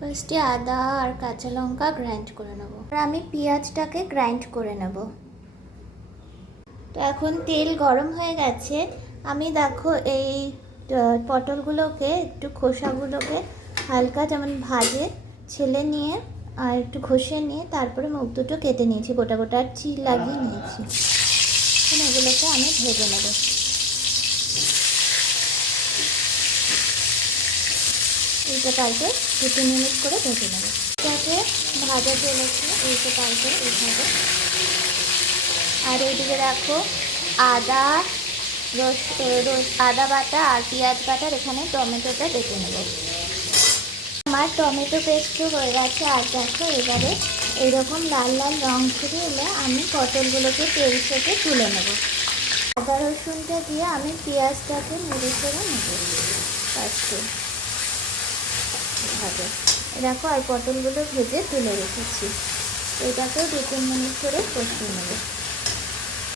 ফার্স্টে আদা আর কাঁচা লঙ্কা গ্রাইন্ড করে নেব, আর আমি পেঁয়াজটাকে গ্রাইন্ড করে নেব। তো এখন তেল গরম হয়ে গেছে। আমি দেখো এই পটলগুলোকে একটু খোসাগুলোকে হালকা যেমন ভাজে ছেলে নিয়ে আর একটু ঘষে নিয়ে তারপরে মুখ দুটো কেটে নিয়েছি, গোটা গোটা আর চিল লাগিয়ে নিয়েছি। এগুলোকে আমি ভেজে নেব। উল্টে পাল্টে 2-3 মিনিট করে ভেজে নেব। এটাকে ভাজা চলেছে উল্টে পাল্টে এইভাবে। আর এইদিকে দেখো আদা আদা বাটা আর পেঁয়াজ বাটার এখানে টমেটোটা বেটে নেব। আমার টমেটো পেস্টও হয়ে গেছে। আর দেখো এবারে এইরকম লাল লাল রং ছেড়ে এলে আমি পটলগুলোকে তেল থেকে তুলে নেব। আদা রসুনটা দিয়ে আমি পেঁয়াজটাকে নেড়ে চেড়ে নেব ফার্স্টে এভাবে। দেখো আর পটলগুলো ভেজে তুলে রেখেছি। এটাকেও 2-3 মিনিট করে কষিয়ে নেব।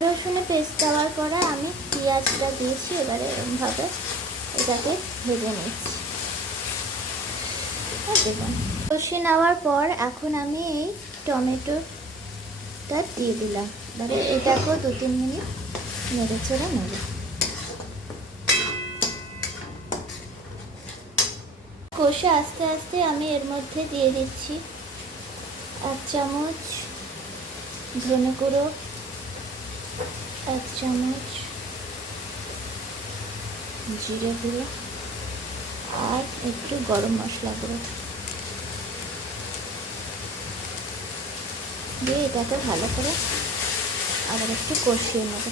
রসুনে পেস্ট দেওয়ার পরে আমি পেঁয়াজটা দিয়েছি, এবারে এরকমভাবে এটাকে ভেজে নিচ্ছি। কষিয়ে নেওয়ার পর এখন আমি এই টমেটোটা দিয়ে দিলাম। এবারে এটাকেও 2-3 মিনিট নেড়ে চেড়ে নেব। কষে আস্তে আস্তে আমি এর মধ্যে দিয়ে দিচ্ছি 1 চামচ ধনে গুঁড়ো, 1 চামচ জিরে গুঁড়ো আর একটু গরম মশলা গুঁড়ো দিয়ে এটাকে ভালো করে আবার একটু কষিয়ে নেব।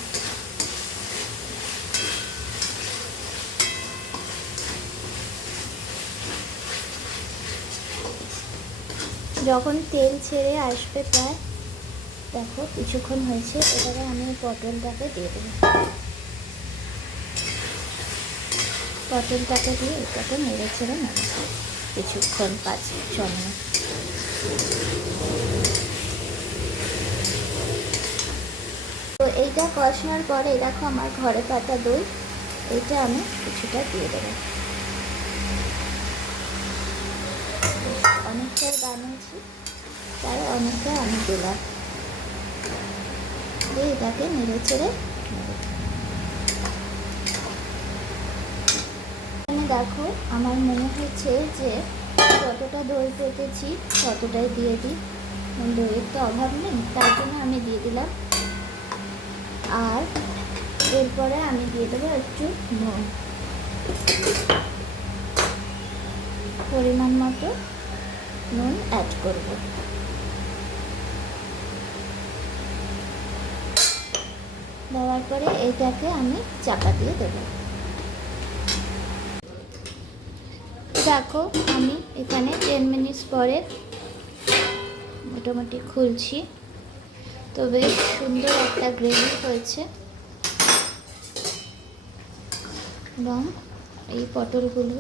যখন তেল ছেড়ে আসবে প্রায়, দেখো কিছুক্ষণ হয়েছে, এবারে আমি পটলটাকে দিয়ে দেবো। পটলটাকে দিয়ে এটাকে নেড়ে ছেড়ে নেব কিছুক্ষণ, 5-6 মিনিট। তো এইটা কষানোর পরে দেখো আমার ঘরে পাতা দই, এইটা আমি কিছুটা দিয়ে দেবো। অনেকটাই বানিয়েছি তাই অনেকটা আমি দিলাম, দিয়ে এটাকে নেড়ে চেড়ে দেখো আমার মনে হচ্ছে যে যতটা দই পেতেছি ততটাই দিয়ে দিই, দইয়ের তো অভাব নেই, তার জন্য আমি দিয়ে দিলাম। আর এরপরে আমি দিয়ে দেবো একটু নুন, পরিমাণ মতো নুন অ্যাড করব। দেওয়ার পরে এইটাকে আমি চাপা দিয়ে দেবো। দেখো আমি এখানে 10 মিনিট পরে মোটামুটি খুলছি, তো বেশ সুন্দর একটা গ্রেভি হয়েছে এবং এই পটলগুলো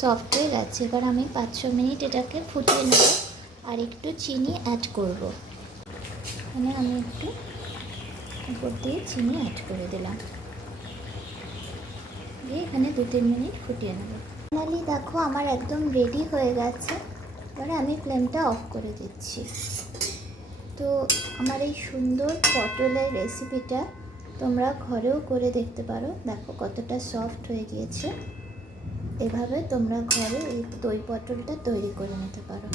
সফট হয়ে গেছে। এবার আমি 5-6 মিনিট এটাকে ফুটিয়ে নেব আর একটু চিনি অ্যাড করব। এখানে আমি একটু উপর দিয়ে চিনি অ্যাড করে দিলাম, দিয়ে এখানে 2-3 মিনিট ফুটিয়ে নেব। ফাইনালি দেখো আমার একদম রেডি হয়ে গেছে। এবারে আমি ফ্লেমটা অফ করে দিচ্ছি। তো আমার এই সুন্দর পটলের রেসিপিটা তোমরা ঘরেও করে দেখতে পারো। দেখো কতটা সফট হয়ে গিয়েছে। এভাবে তোমরা ঘরে এই দই পটলটা তৈরি করে নিতে পারো।